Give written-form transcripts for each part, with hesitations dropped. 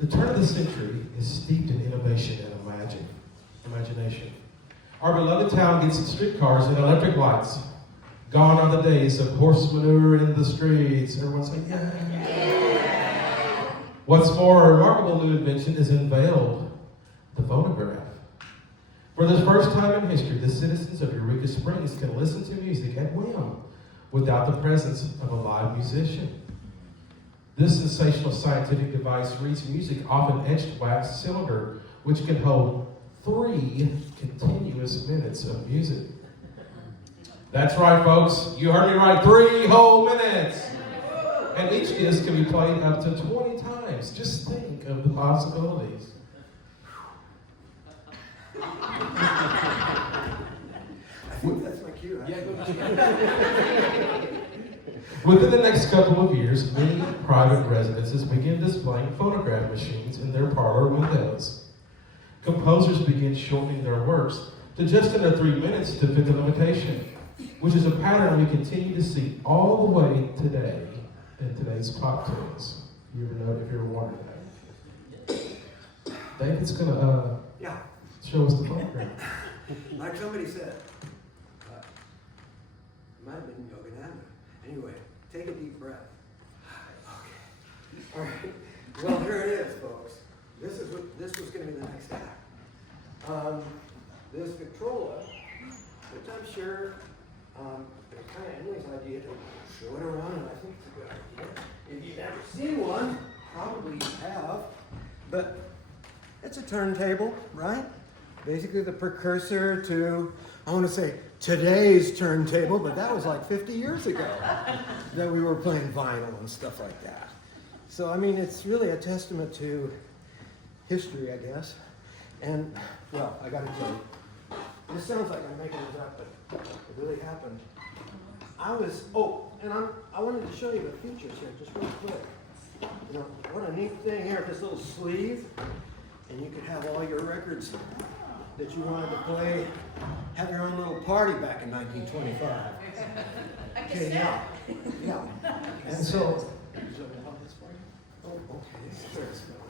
The turn of the century is steeped in innovation and imagination. Our beloved town gets streetcars and electric lights. Gone are the days of horse manure in the streets. Everyone's like, yeah. What's more, a remarkable new invention is unveiled, the phonograph. For the first time in history, the citizens of Eureka Springs can listen to music at whim without the presence of a live musician. This sensational scientific device reads music off an etched wax cylinder, which can hold 3 continuous minutes of music. That's right, folks. You heard me right. 3 whole minutes. And each disc can be played up to 20 times. Just think of the possibilities. I think that's my cue. Yeah, go ahead. Within the next couple of years, many private residences begin displaying phonograph machines in their parlor windows. Composers begin shortening their works to just under 3 minutes to fit the limitation, which is a pattern we continue to see all the way today in today's pop tunes. You ever know if you're wondering that? David's gonna show us the phonograph. Like somebody said, it might have been Yoga Nanda. Anyway, take a deep breath. Okay. All right. Well, here it is, folks. This was going to be the next act. This Victrola, which I'm sure it's kind of Emily's idea to show it around, and I think it's a good idea. If you've never seen one, probably you have, but it's a turntable, right? Basically the precursor to, I want to say, today's turntable, but that was like 50 years ago that we were playing vinyl and stuff like that. So, I mean, it's really a testament to history, I guess. And, well, I got to tell you, this sounds like I'm making it up, but it really happened. I wanted to show you the features here, just real quick. You know, what a neat thing here, this little sleeve, and you could have all your records that you wanted to play, have your own little party back in 1925. Okay, yeah. And so, okay,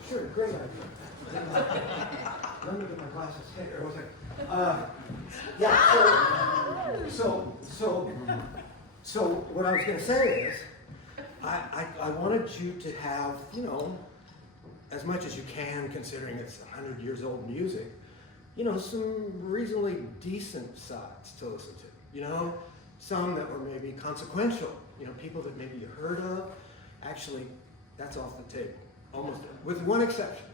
sure, great idea. Let me get my glasses. Hey, there, one second. So what I was going to say is, I wanted you to have, you know, as much as you can, considering it's 100 years old music, you know, some reasonably decent sides to listen to. You know, some that were maybe consequential. You know, people that maybe you heard of. Actually, that's off the table, almost, with one exception.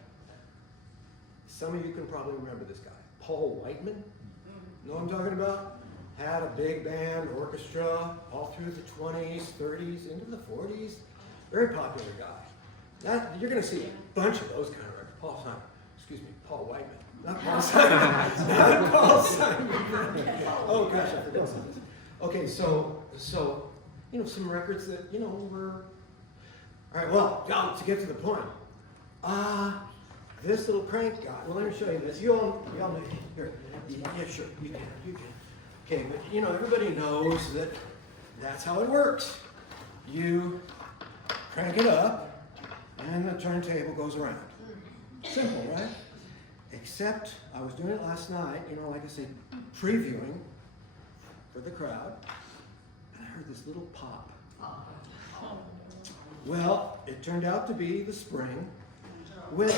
Some of you can probably remember this guy, Paul Whiteman. Know what I'm talking about? Had a big band, orchestra, all through the 20s, 30s, into the 40s. Very popular guy. You're going to see a bunch of those kind of records. Paul Whiteman. Not Paul Simon. Not Paul Simon. Oh gosh, I forgot something. Okay, so you know, some records that, you know, were. All right, well, to get to the point. This little crank guy. Well, let me show you this. You all know. Here. Yeah, sure. You can. Okay, but you know, everybody knows that that's how it works. You crank it up, and the turntable goes around. Simple, right? Except I was doing it last night, you know, like I said, previewing for the crowd, and I heard this little pop. Well, it turned out to be the spring, which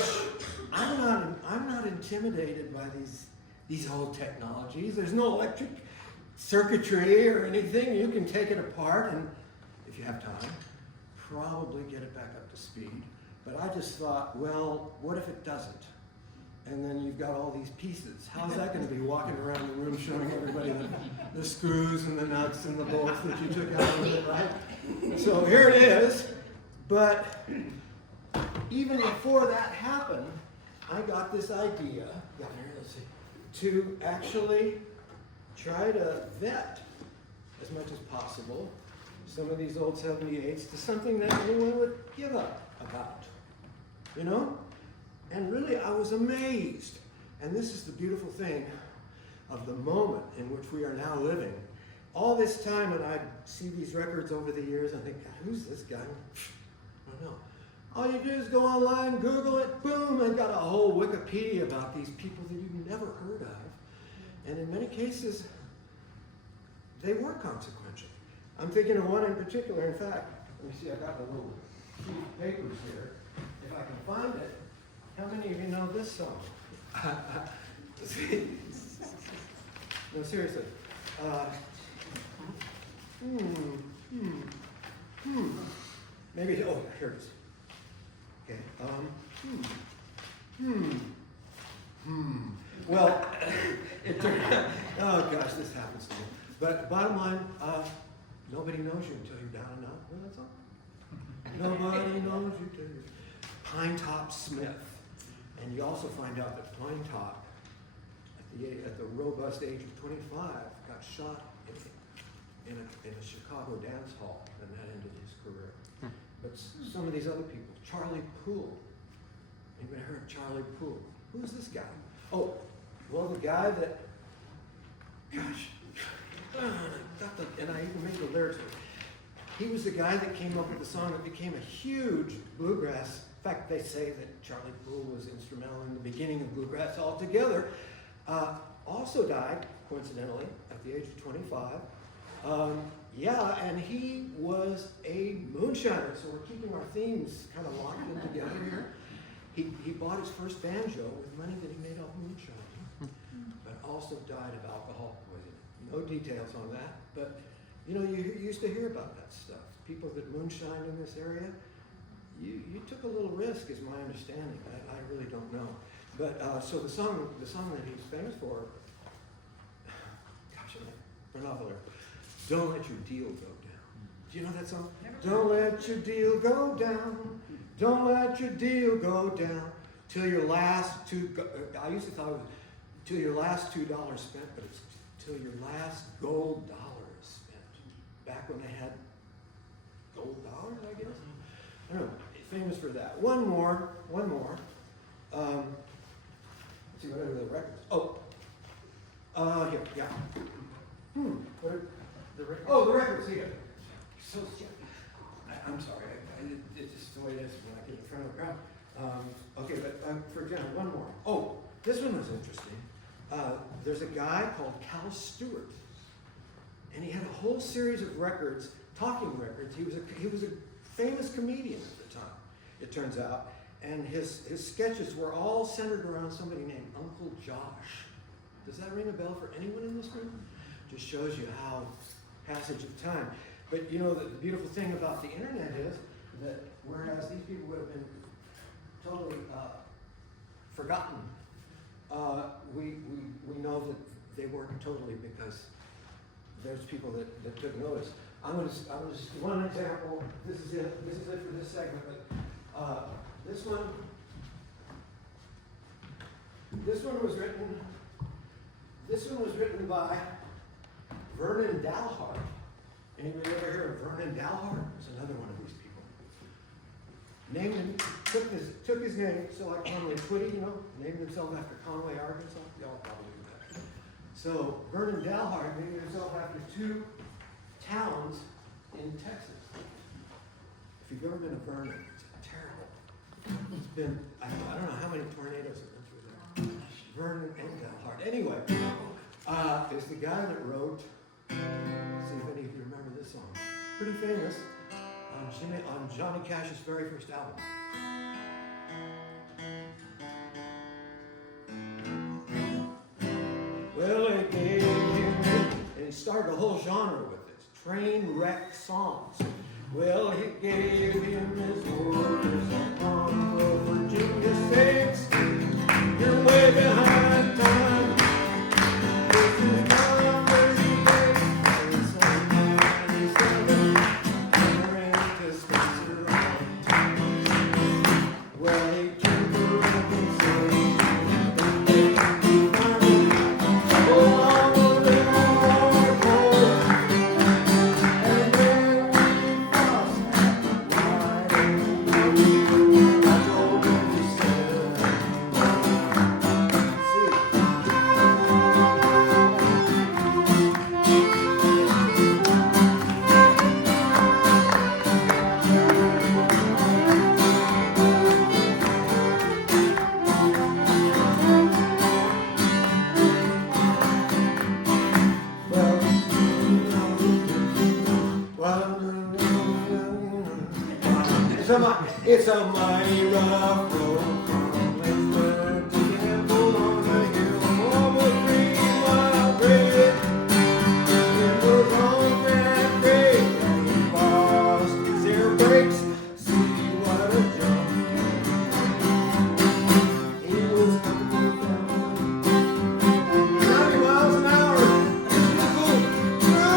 I'm not intimidated by these old technologies. There's no electric circuitry or anything. You can take it apart and, if you have time, probably get it back up to speed. But I just thought, well, what if it doesn't? And then you've got all these pieces. How's that going to be walking around the room showing everybody the screws and the nuts and the bolts that you took out of it, right? So here it is. But even before that happened, I got this idea, to actually try to vet as much as possible some of these old 78s to something that anyone would give up about, you know? And really, I was amazed. And this is the beautiful thing of the moment in which we are now living. all this time, and I see these records over the years, I think, who's this guy? I don't know. All you do is go online, Google it, boom, and got a whole Wikipedia about these people that you've never heard of. And in many cases, they were consequential. I'm thinking of one in particular. In fact, let me see, I got a little sheet of papers here. If I can find it, how many of you know this song? No, seriously. Maybe, oh, here it is. Okay. Well, it turned out, oh gosh, this happens to me. But bottom line, nobody knows you until you're down and out. Well, that's all. Nobody knows you till you're Pine Top Smith. And you also find out that Pine Top, at the robust age of 25, got shot in a Chicago dance hall, and that ended his career. But some of these other people, Charlie Poole. Anybody heard of Charlie Poole? Who's this guy? Oh, well, the guy that, gosh, and I even made the lyrics. He was the guy that came up with the song that became a huge bluegrass. In fact, they say that Charlie Poole was instrumental in the beginning of bluegrass altogether. Also died, coincidentally, at the age of 25. And he was a moonshiner, so we're keeping our themes kind of locked in together here. He bought his first banjo with money that he made off moonshine, but also died of alcohol poisoning. No details on that, but you know, you used to hear about that stuff. People that moonshined in this area, you took a little risk, is my understanding. I really don't know. But so the song that he's famous for, gosh, phenomenal. Don't let your deal go down. Do you know that song? Don't let your deal go down. Don't let your deal go down till your last I used to thought it was till your last $2 spent, but it's till your last gold dollar is spent. Back when they had gold dollars, I guess. I don't know. Famous for that. One more. Let's see, what are the records? Here, yeah. What are the records? Oh, the records here. So, I'm sorry. It's just the way it is when I get in front of a crowd. Okay, but for example, one more. Oh, this one was interesting. There's a guy called Cal Stewart, and he had a whole series of records, talking records. He was a famous comedian at the time, it turns out, and his sketches were all centered around somebody named Uncle Josh. Does that ring a bell for anyone in this room? Just shows you how passage of time. But you know, the beautiful thing about the internet is that whereas these people would have been totally forgotten, we know that they weren't totally, because there's people that took notice. I'm gonna just one example. This is it for this segment. But this one was written by Vernon Dalhart. Anybody ever hear of Vernon Dalhart? There's another one of these people. Named him, took his name, so like Conway Twitty, you know, named himself after Conway, Arkansas. Y'all probably do that. So Vernon Dalhart named himself after two towns in Texas. If you've ever been to Vernon, it's terrible. It's been, I don't know how many tornadoes have been through there. Vernon and Dalhart. Anyway, is the guy that wrote, let's see if any of you remember this song. Pretty famous on Johnny Cash's very first album. Well, it gave him, and he started a whole genre with this, train wreck songs. Well, he gave him his orders on the Virginia States. You're way behind time. This is my 30 days. It's 97. You're into Spencer on time. Well, he turned around and said, It's a mighty rough road. Let's learn to gamble on the hill of a 3-mile bridge. It goes on that bridge and he lost his air brakes. See what a jump. He was coming down 90 miles an hour. His vehicle threw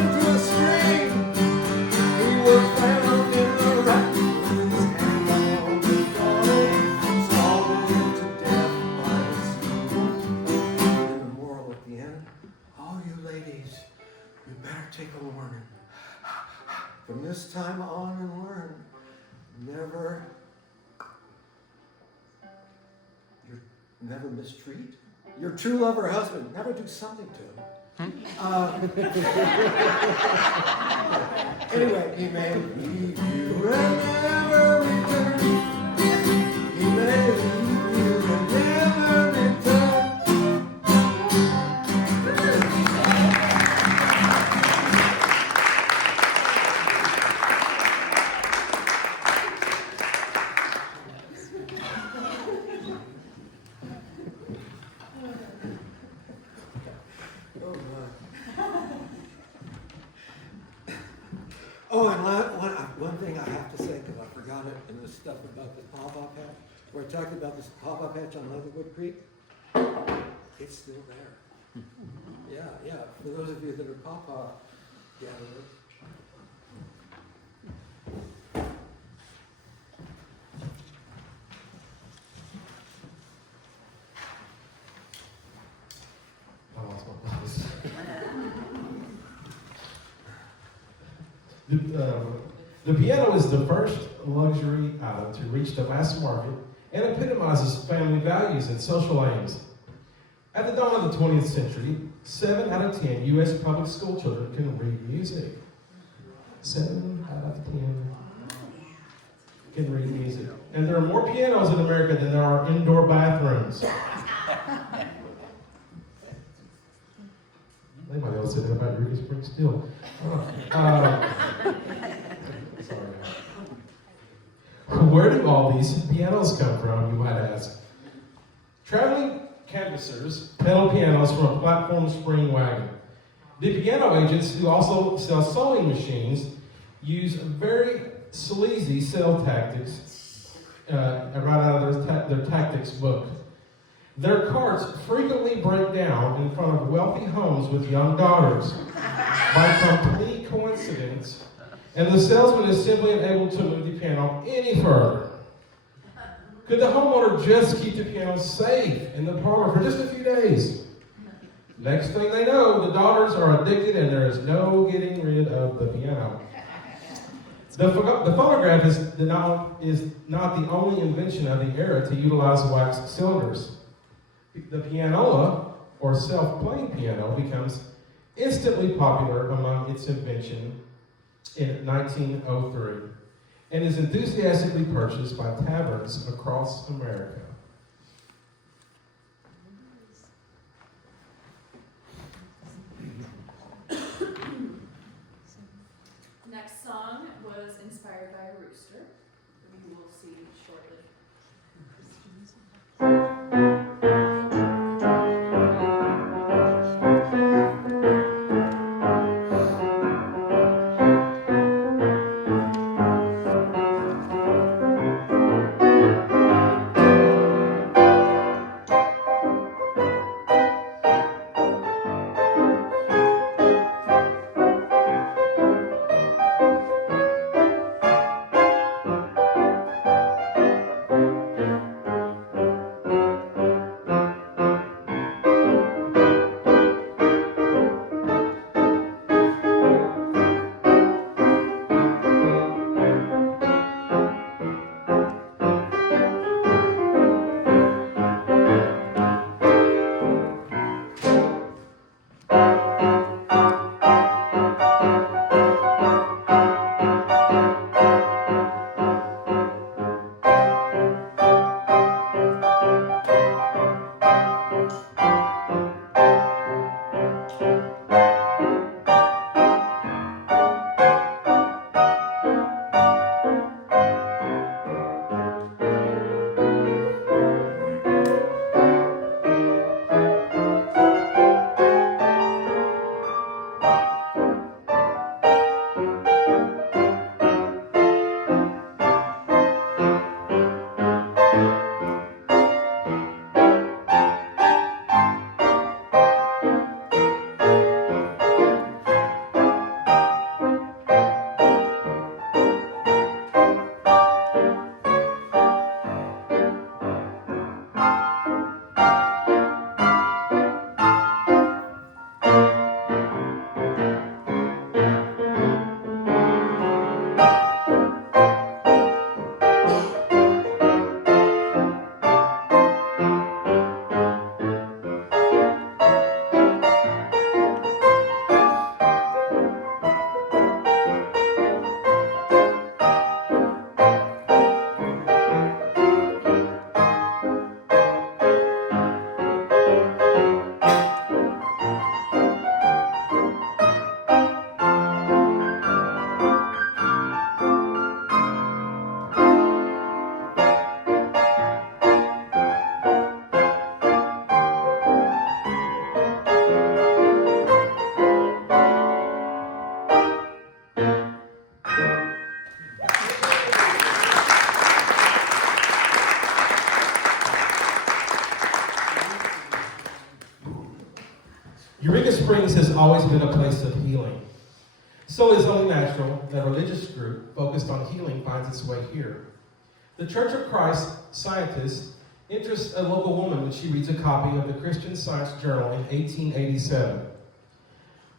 into a stream. He was found in the right. Take a warning. From this time on and learn, never mistreat your true lover husband. Never do something to him. Anyway, he may leave you and never return. He may leave you and never return. Oh, and one thing I have to say, because I forgot it in this stuff about the pop-up hatch, where I talked about this pop-up hatch on Leatherwood Creek, it's still there. Yeah, for those of you that are pop-up gatherers. I lost my place. The piano is the first luxury item to reach the mass market and epitomizes family values and social aims. At the dawn of the 20th century, 7 out of 10 U.S. public school children can read music. 7 out of 10 can read music. And there are more pianos in America than there are indoor bathrooms. They might be able to say that about Eureka Springs still. Sorry. Where do all these pianos come from, you might ask? Traveling canvassers pedal pianos from a platform spring wagon. The piano agents, who also sell sewing machines, use very sleazy sales tactics right out of their tactics book. Their carts frequently break down in front of wealthy homes with young daughters by complete coincidence, and the salesman is simply unable to move the piano any further. Could the homeowner just keep the piano safe in the parlor for just a few days? Next thing they know, the daughters are addicted and there is no getting rid of the piano. The phonograph is not the only invention of the era to utilize wax cylinders. The pianola, or self-playing piano, becomes instantly popular among its invention in 1903 and is enthusiastically purchased by taverns across America. The next song was inspired by a rooster, who you will see shortly. Springs has always been a place of healing. So it is only natural that a religious group focused on healing finds its way here. The Church of Christ scientist interests a local woman when she reads a copy of the Christian Science Journal in 1887.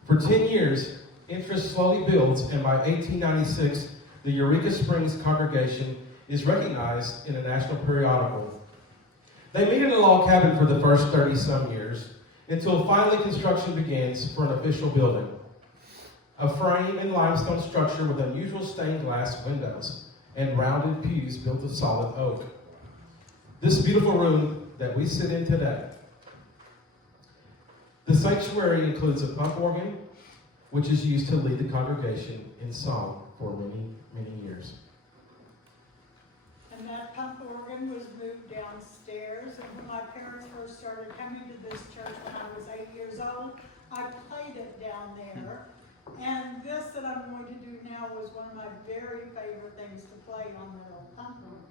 For 10 years, interest slowly builds, and by 1896, the Eureka Springs congregation is recognized in a national periodical. They meet in a log cabin for the first 30-some years, until finally construction begins for an official building. A frame and limestone structure with unusual stained glass windows and rounded pews built of solid oak. This beautiful room that we sit in today. The sanctuary includes a pump organ, which is used to lead the congregation in song for many, many years. And that pump organ was moved downstairs, and when my parents first started coming to this church when I was 8 years old, I played it down there. And this that I'm going to do now was one of my very favorite things to play on that old pump organ.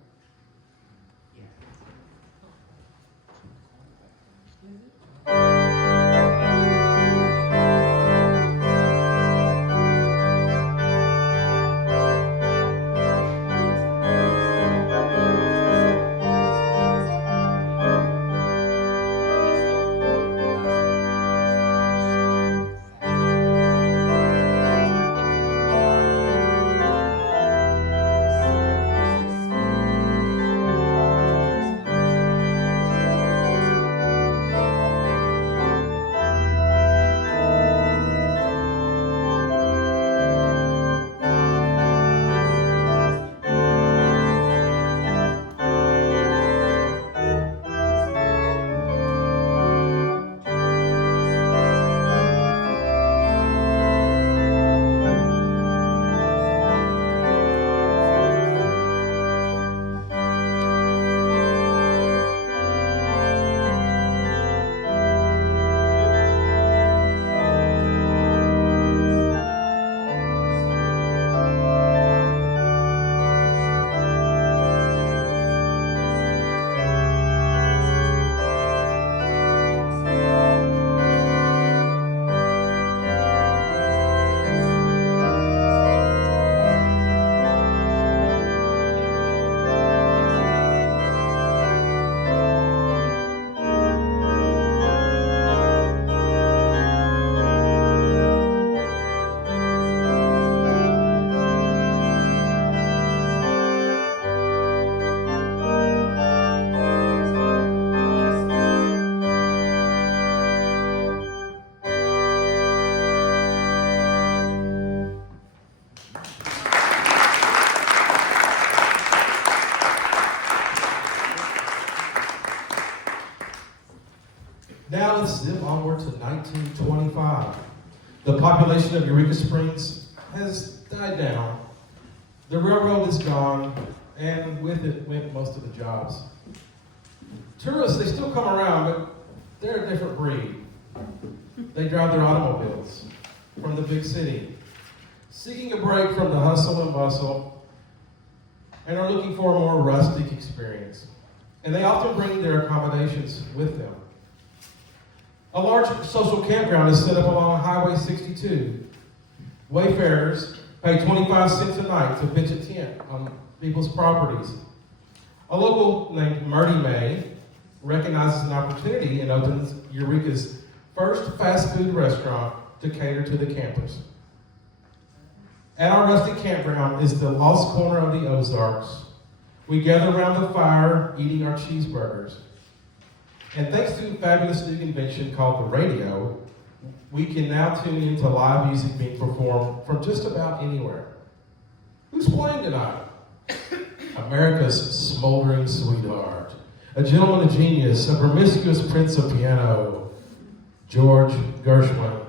Now let's zip onward to 1925. The population of Eureka Springs has died down. The railroad is gone, and with it went most of the jobs. Tourists, they still come around, but they're a different breed. They drive their automobiles from the big city, seeking a break from the hustle and bustle, and are looking for a more rustic experience. And they often bring their accommodations with them. A large social campground is set up along Highway 62. Wayfarers pay 25 cents a night to pitch a tent on people's properties. A local named Murdy May recognizes an opportunity and opens Eureka's first fast food restaurant to cater to the campers. At our rustic campground is the lost corner of the Ozarks. We gather around the fire eating our cheeseburgers. And thanks to a fabulous new invention called the radio, we can now tune into live music being performed from just about anywhere. Who's playing tonight? America's smoldering sweetheart, a gentleman of genius, a promiscuous prince of piano, George Gershwin.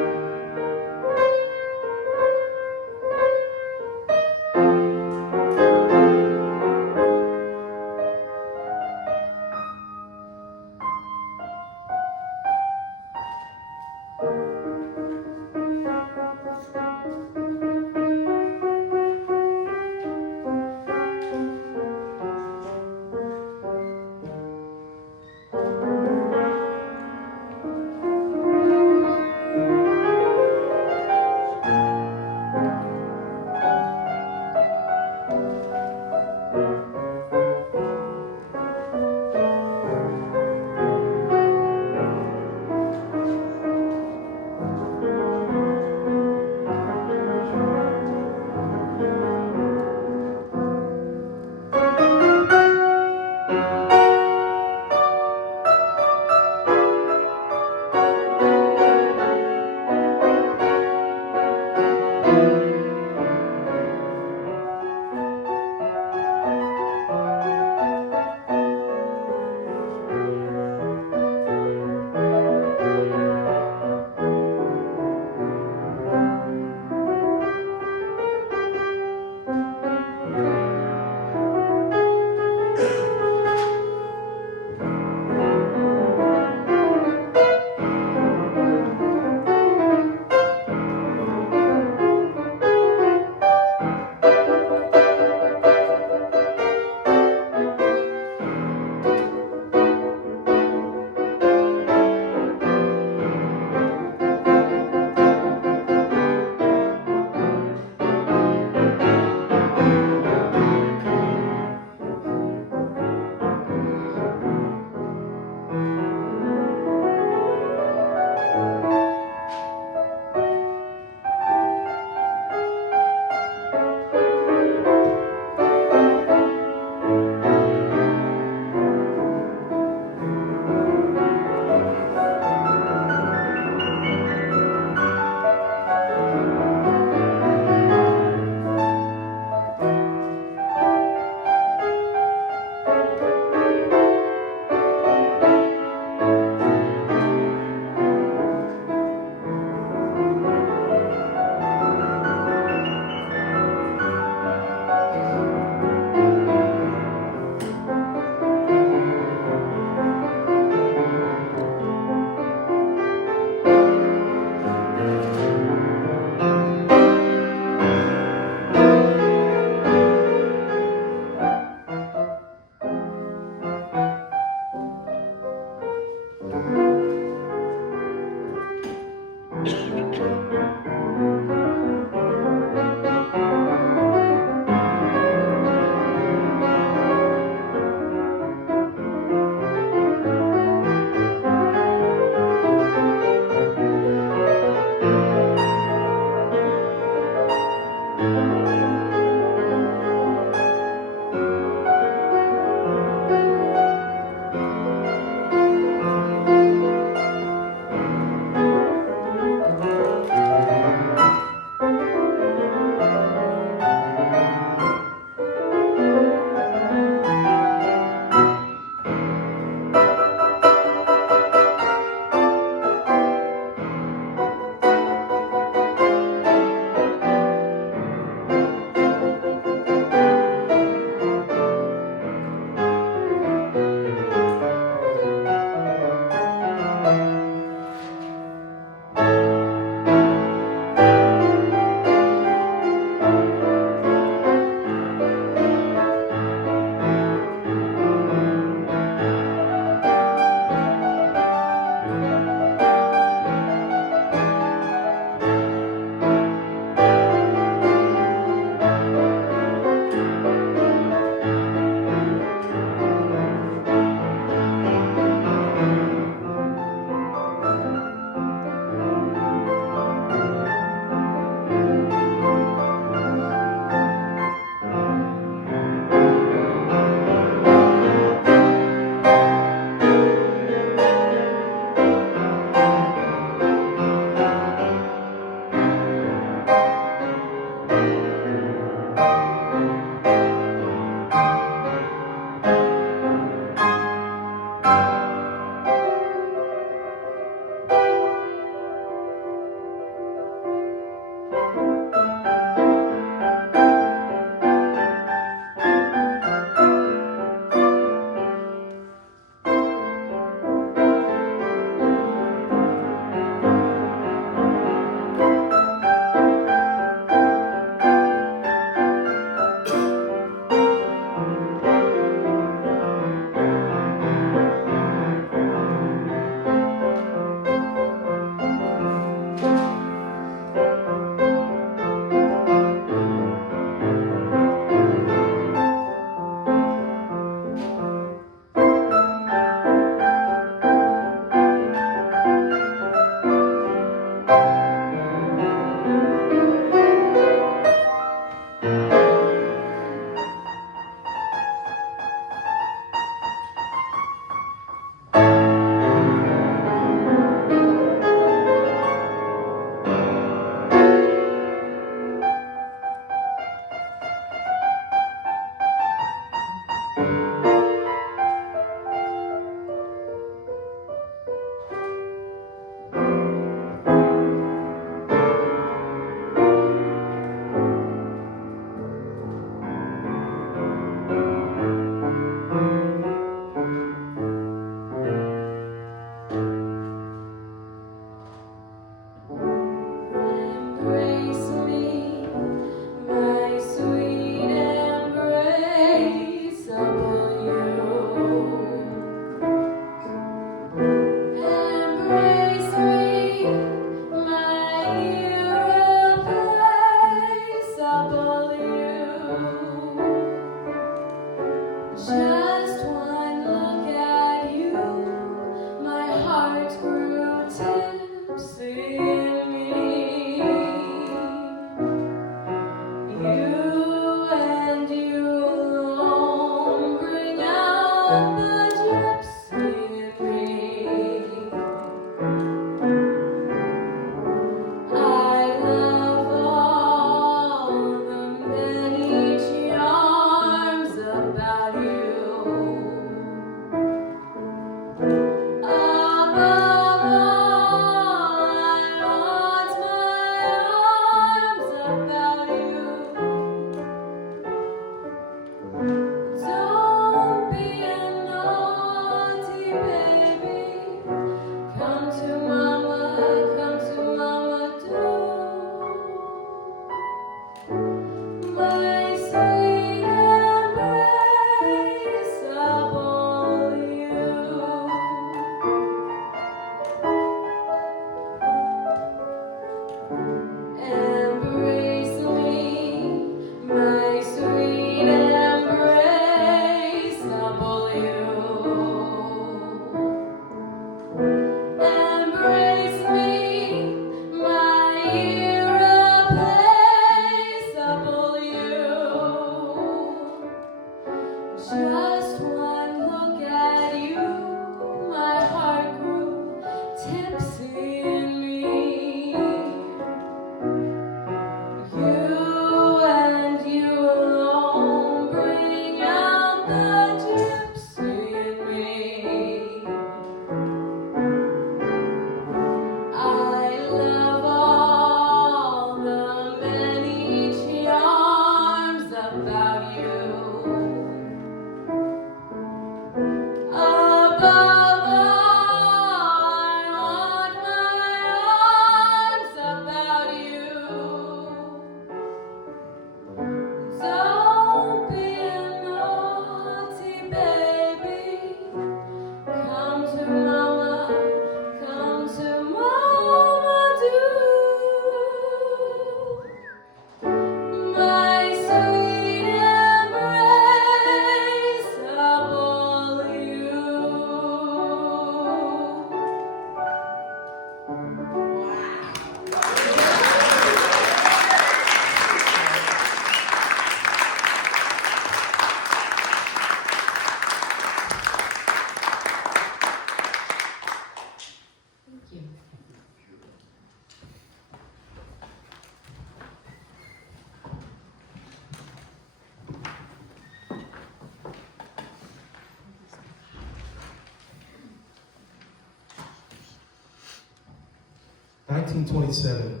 1927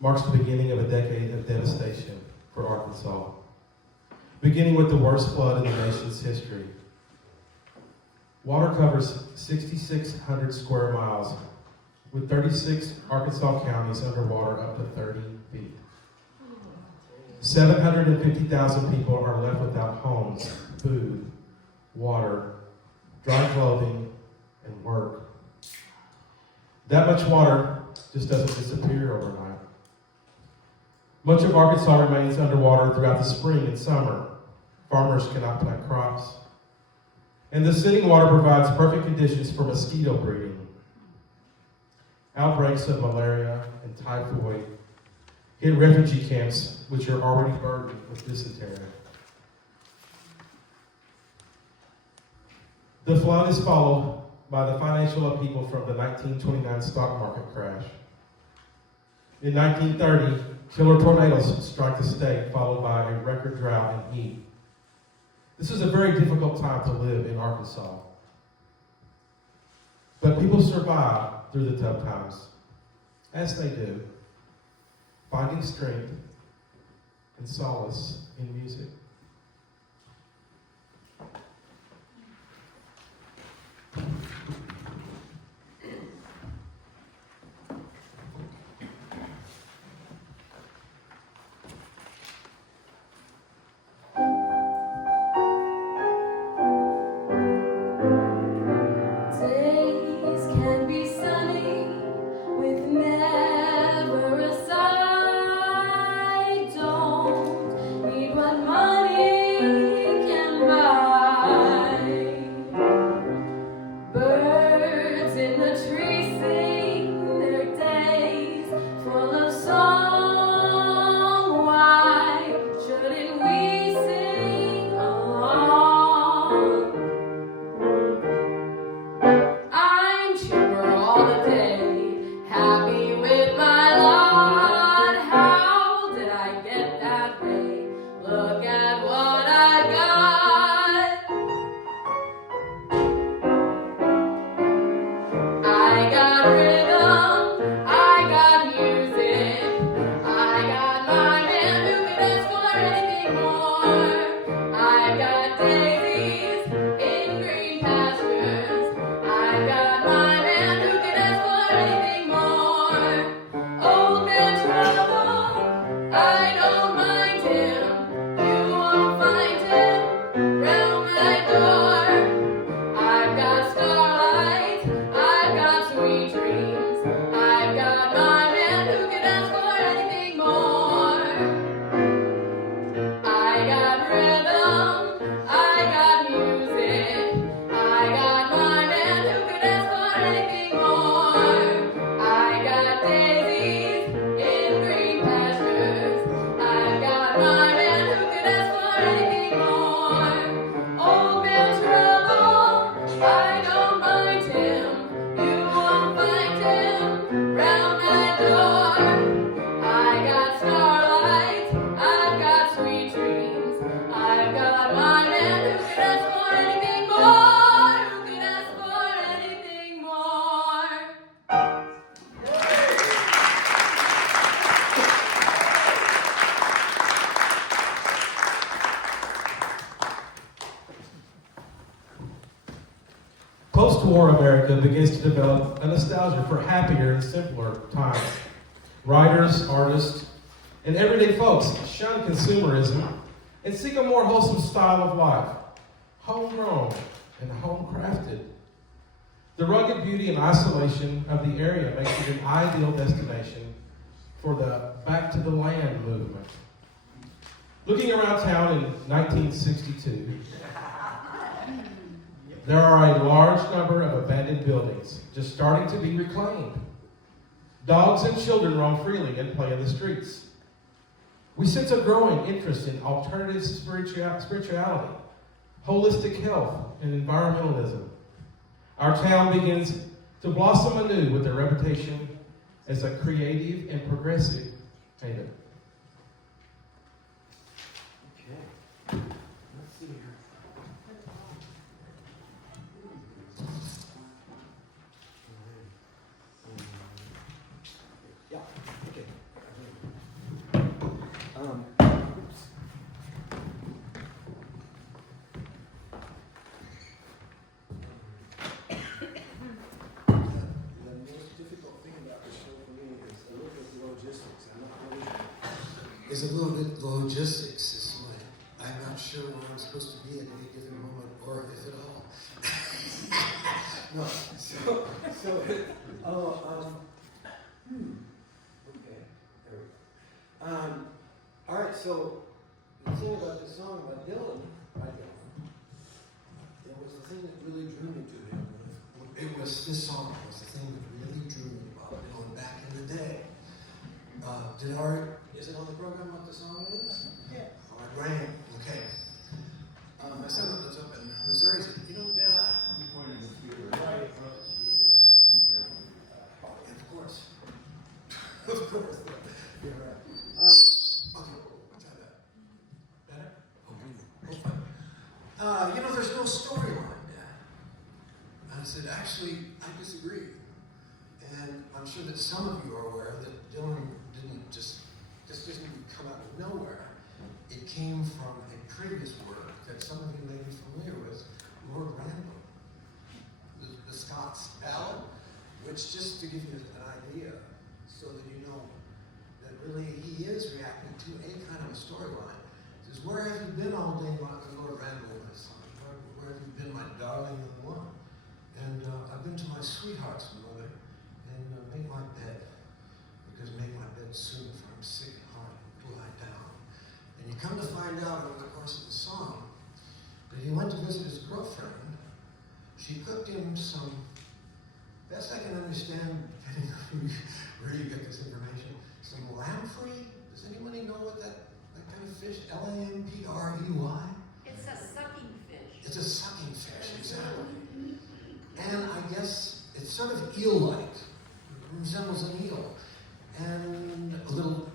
marks the beginning of a decade of devastation for Arkansas, beginning with the worst flood in the nation's history. Water covers 6,600 square miles, with 36 Arkansas counties underwater up to 30 feet. 750,000 people are left without homes, food, water, dry clothing, and work. That much water just doesn't disappear overnight. Much of Arkansas remains underwater throughout the spring and summer. Farmers cannot plant crops. And the sitting water provides perfect conditions for mosquito breeding. Outbreaks of malaria and typhoid hit refugee camps, which are already burdened with dysentery. The flood is followed by the financial upheaval from the 1929 stock market crash. In 1930, killer tornadoes strike the state, followed by a record drought and heat. This is a very difficult time to live in Arkansas. But people survive through the tough times, as they do, finding strength and solace in music. Daisies in green pastures. I got my man who can ask post-war America begins to develop a nostalgia for happier and simpler times. Writers, artists, and everyday folks shun consumerism and seek a more wholesome style of life, homegrown and home-crafted. The rugged beauty and isolation of the area makes it an ideal destination for the Back to the Land movement. Looking around town in 1962, there are a large number of abandoned buildings just starting to be reclaimed. Dogs and children roam freely and play in the streets. We sense a growing interest in alternative spirituality, holistic health, and environmentalism. Our town begins to blossom anew with a reputation as a creative and progressive haven. Okay. Let's see here. Yeah, okay. Oops. The most difficult thing about this show for me is a little bit of logistics. I'm not really sure. It's a little bit logistics. It's like, I'm not sure where I'm supposed to be at any given moment, or if at all. No, okay, there we go. All right, so the thing about this song about Dylan, it was the thing that really drew me to him. It was this song was the thing that really drew me about Dylan back in the day. Is it on the program what the song is? Yes. Oh, I rang. Okay. My son lives up in Missouri. He said, you know, Dad, you pointed the computer right across the computer. And of course. Of course. Yeah, right. Okay, try that. Better? Okay. You know, there's no storyline, Dad. And I said, actually, I disagree. And I'm sure that some of you are aware that Dylan this didn't come out of nowhere. It came from a previous work that some of you may be familiar with, Lord Randall, the Scots ballad, which, just to give you an idea, so that you know that really he is reacting to a kind of a storyline. He says, where have you been all day, Lord Randall, my son? Where have you been, my darling young one? And I've been to my sweetheart's mother and make my bed, because make my bed soon, for I'm sick at heart and lie down. And you come to find out over the course of the song that he went to visit his girlfriend. She cooked him some, best I can understand, depending on where you get this information, some lamprey. Does anybody know what that kind of fish, Lamprey? It's a sucking fish. It's a sucking fish, exactly. And I guess it's sort of eel-like, resembles an eel. And a little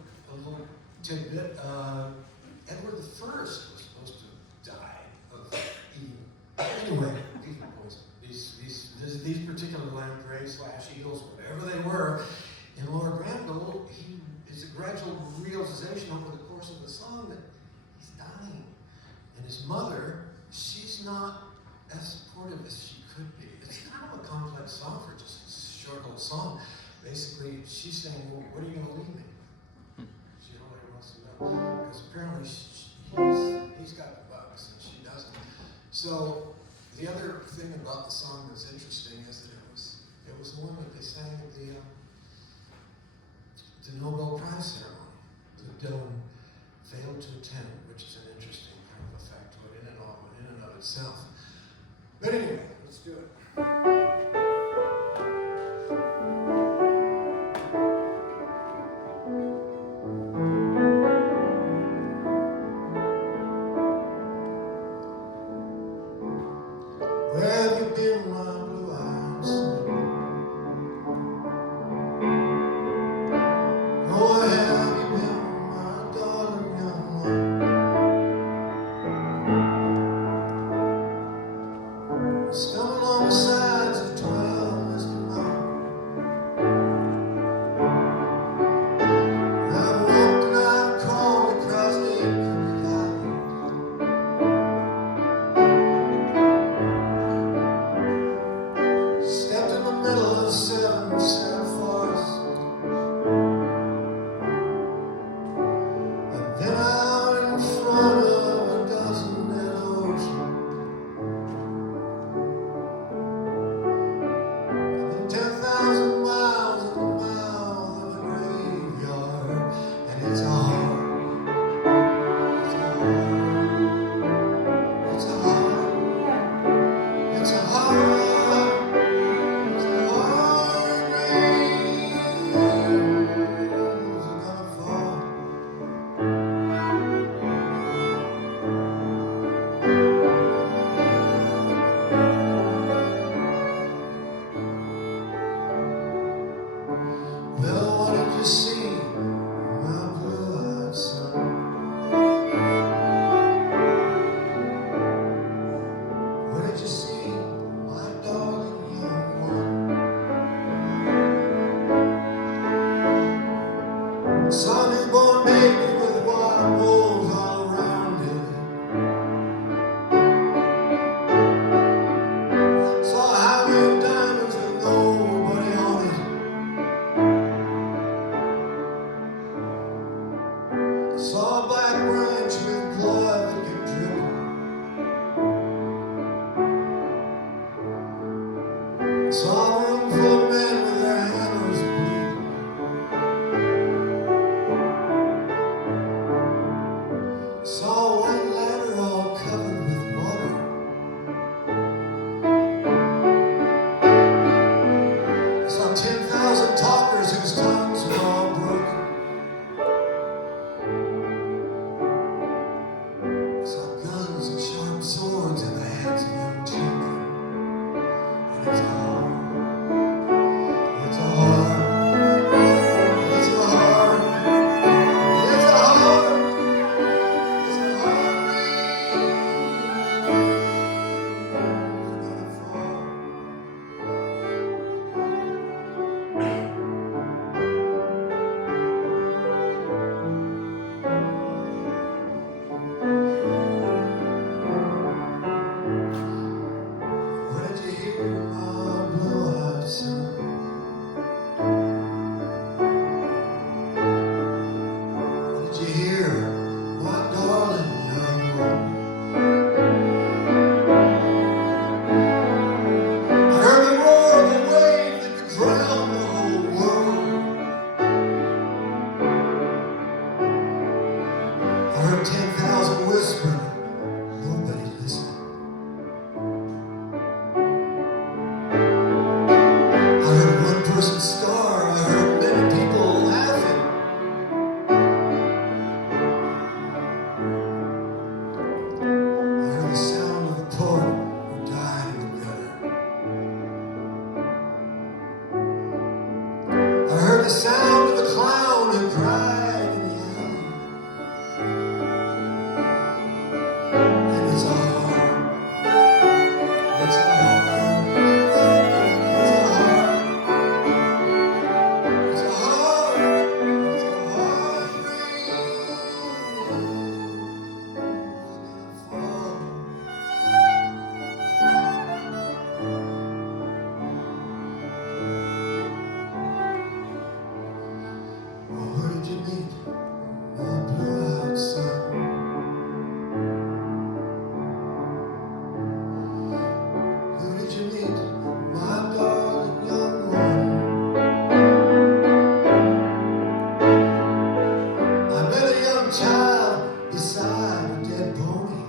tidbit, Edward I was supposed to die of eating, anyway, people poison. These particular lamprey/eels, whatever they were, in Lord Randall, it's a gradual realization over the course of the song that he's dying. And his mother, she's not as supportive as she could be. It's kind of a complex song for just a short little song. Basically, she's saying, well, when are you going to leave me? She really wants to know. Because apparently he's got the bugs and she doesn't. So the other thing about the song that's interesting is that it was the one that they sang at the Nobel Prize ceremony that Dylan failed to attend, which is an interesting kind of a factoid in and of itself. But anyway, let's do it. Where have you been, my blue-eyed son? Oh, where have you been, my darling young one? Stumbled on the side sound of a clown who cried in the alley. And it's a heart. It's a heart. It's a heart. It's a heart. It's a heart. Where did you meet the blue-eyed sun? Who did you meet, my darling young one? I met a young child beside a dead pony.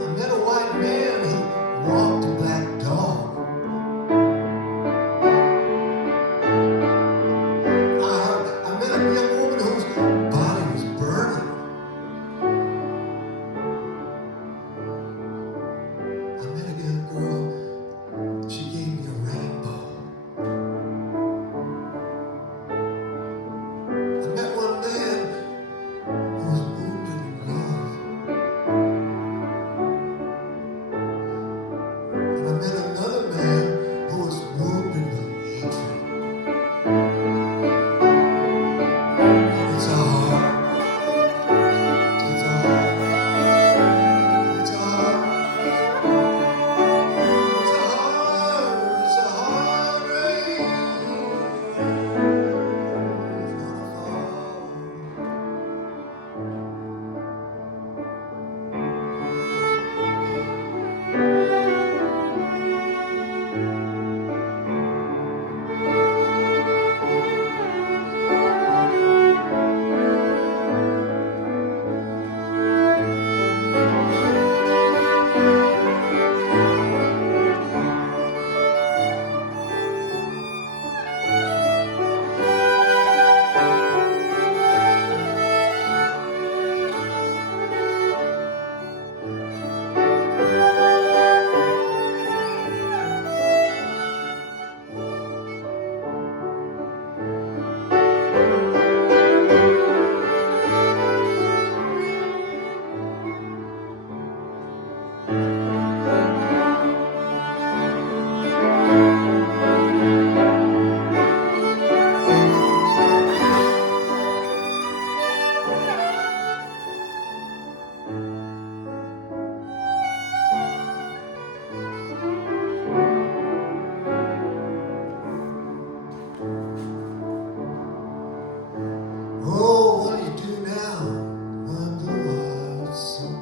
I met a white man who walked a black dog. I met a young woman whose body was burning. I met a young girl, she gave me a rainbow. I met one man who was wounded in love. And I met another man who was wounded with hatred. It's a heart. It's a heart. It's a heart. It's a heart. It's a heart. Rain. It's gonna fall. Oh, what do you do now, my blue-eyed son?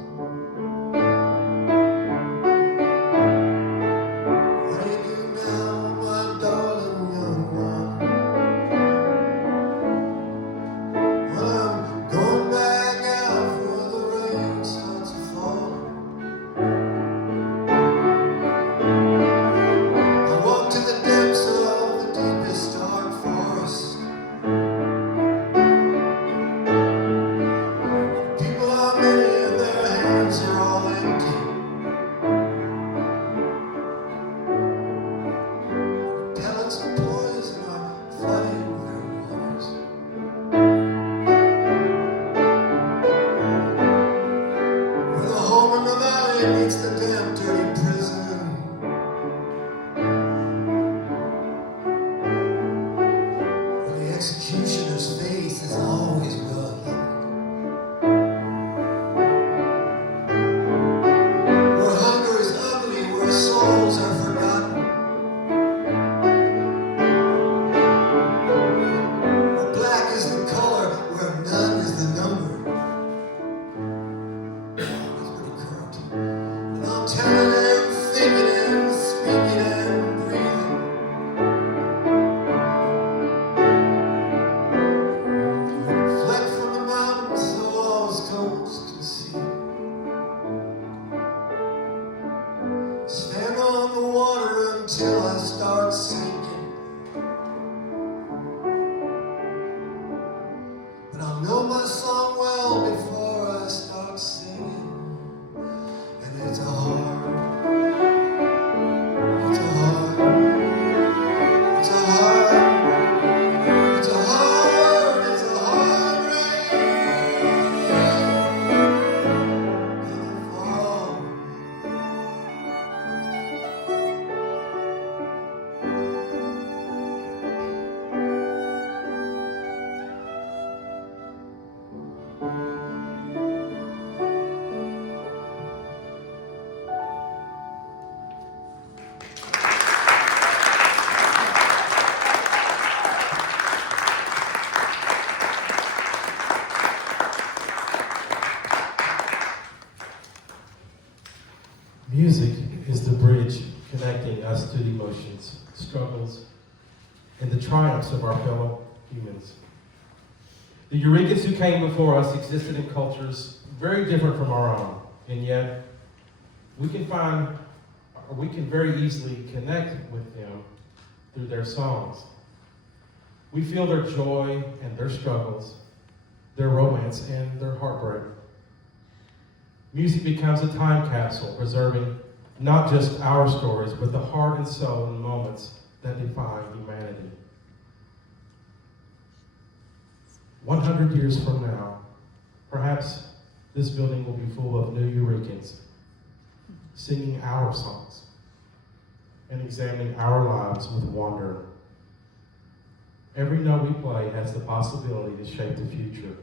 What do you do now, my darling young one? Well, I'm going back out where the rain starts to fall. I walk to the depths of the deepest dark forest. People are many and their hands are all empty. Pellets of poison are flooding their waters. Where the home in the valley meets the damp, dirty prison. Where the executioner's face is always well hidden. Where hunger is ugly, where souls are forgotten. Where black is the color, where none is the number. It's pretty current. And I'm telling and thinking and speaking and breathing. Reflect from the mountains so all his coast can see. Stand on the water until I start sinking. But I'll know my song well before I start singing. And it's a heart. It's a heart. exposing us to the emotions, struggles, and the triumphs of our fellow humans. The Eurekas who came before us existed in cultures very different from our own, and yet we can very easily connect with them through their songs. We feel their joy and their struggles, their romance and their heartbreak. Music becomes a time capsule, preserving not just our stories, but the heart and soul and moments that define humanity. 100 years from now, perhaps this building will be full of new Eurekans singing our songs and examining our lives with wonder. Every note we play has the possibility to shape the future.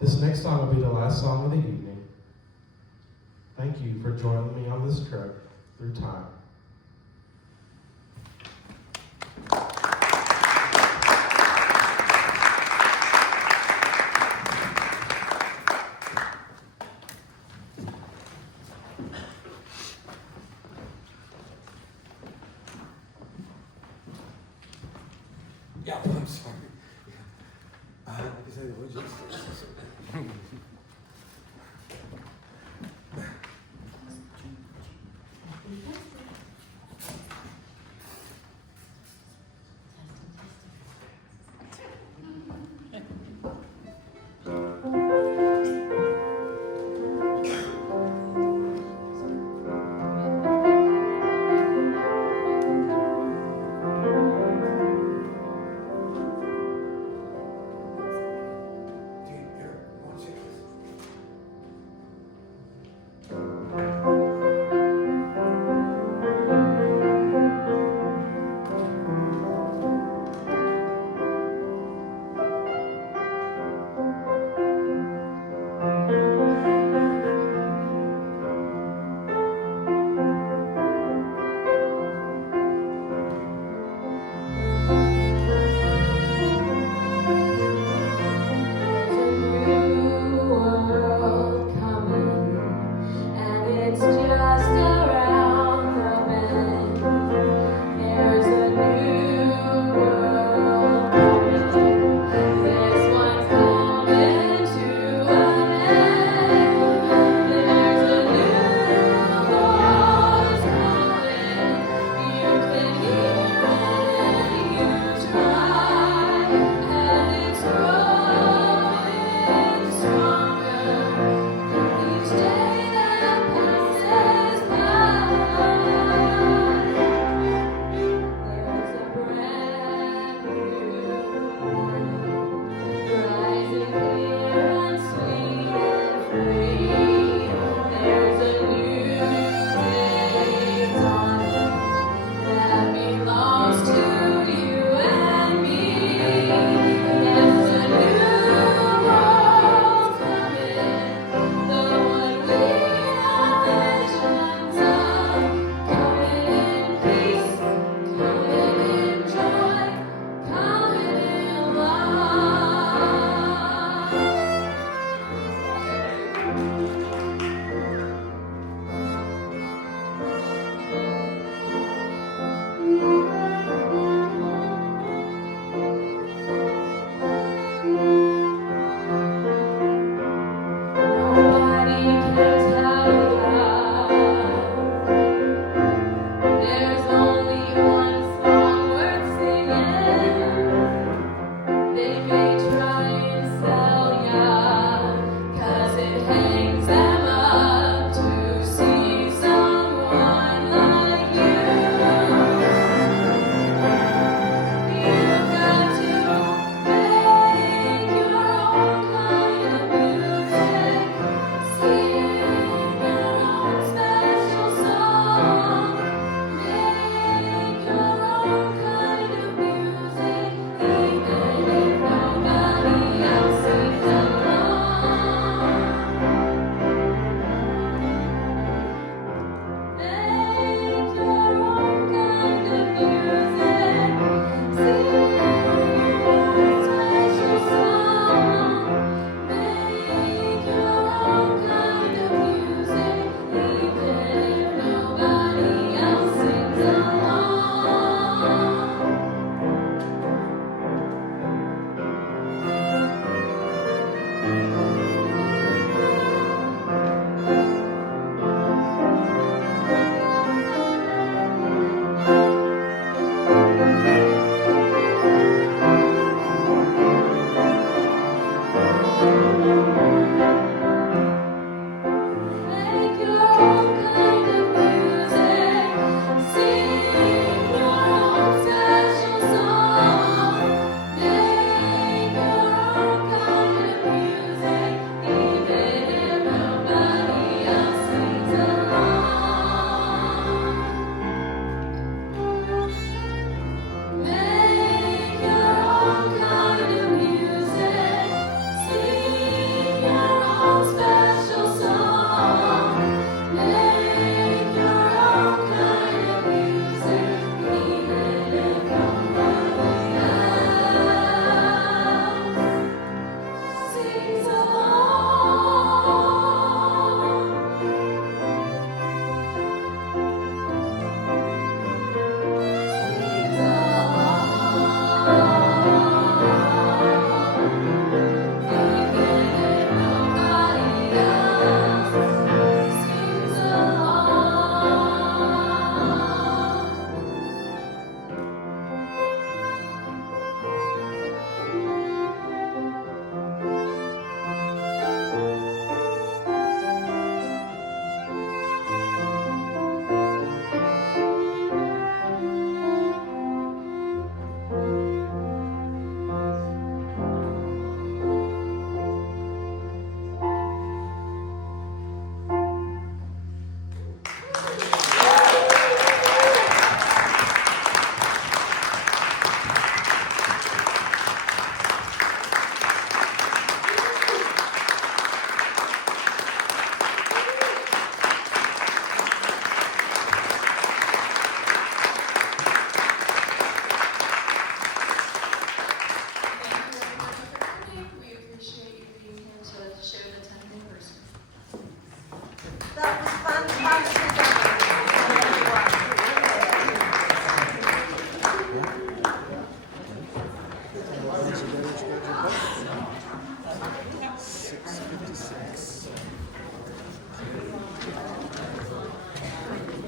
This next song will be the last song of the evening. Thank you for joining me on this trip through time. Yeah, I'm sorry. I can say the words.